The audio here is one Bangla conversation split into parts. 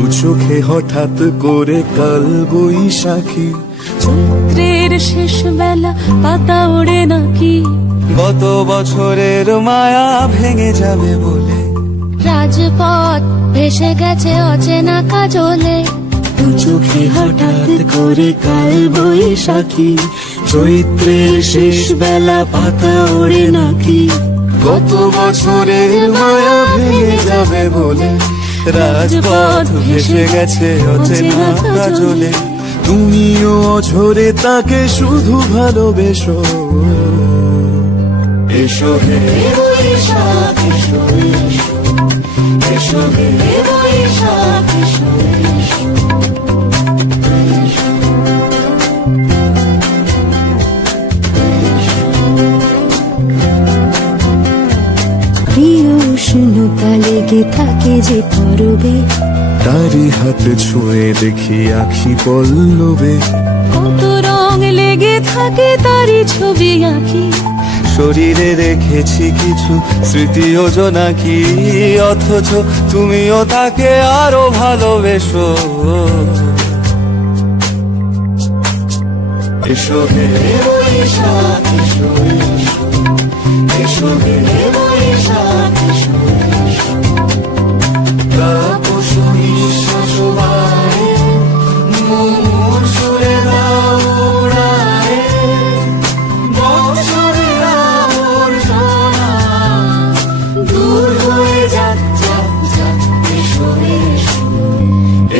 দু চোখে হঠাৎ করে কাল বৈশাখী, চৈত্রের শেষ বেলা পাতা ওড়ে নাকি, গত বছরের মায়া ভেঙে যাবে বলে, রাজপথ ভেসে গেছে অচেনা কাজলে, দু চোখে হঠাৎ করে কাল বৈশাখী, চৈত্রের শেষ বেলা পাতা ওড়ে নাকি, গত বছরের মায়া ভেঙে যাবে বলে, রাজপথ ভেসে গেছে অচেনা কাজলে, তুমিও অঝরে তাকে শুধু ভালোবেসো। এসো হে বৈশাখ এসো, এসো হে বৈশাখ এসো। প্রিয় উষ্ণতা লেগে থাকে যে পরবে, তারি হাত ছুঁয়ে দেখি আখি পল্লবে, কত রং লেগে থাকে তারই ছবি আঁকি, শরীরে রেখেছি কিছু স্মৃতি জোনাকি, অথচ তুমিও তাকে আরো ভালোবেসো। এসো হে বৈশাখ এসো, এসো হে বৈশাখ এসো, তাপস নিঃশ্বাস বাড়ে, মন সুরে দাও উড়ায়ে, বছরের আবর্জনা দূর হয়ে যাক যাক যাক। এসো এসো,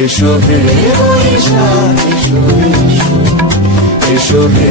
এসো হে বৈশাখ এসো, এসো হে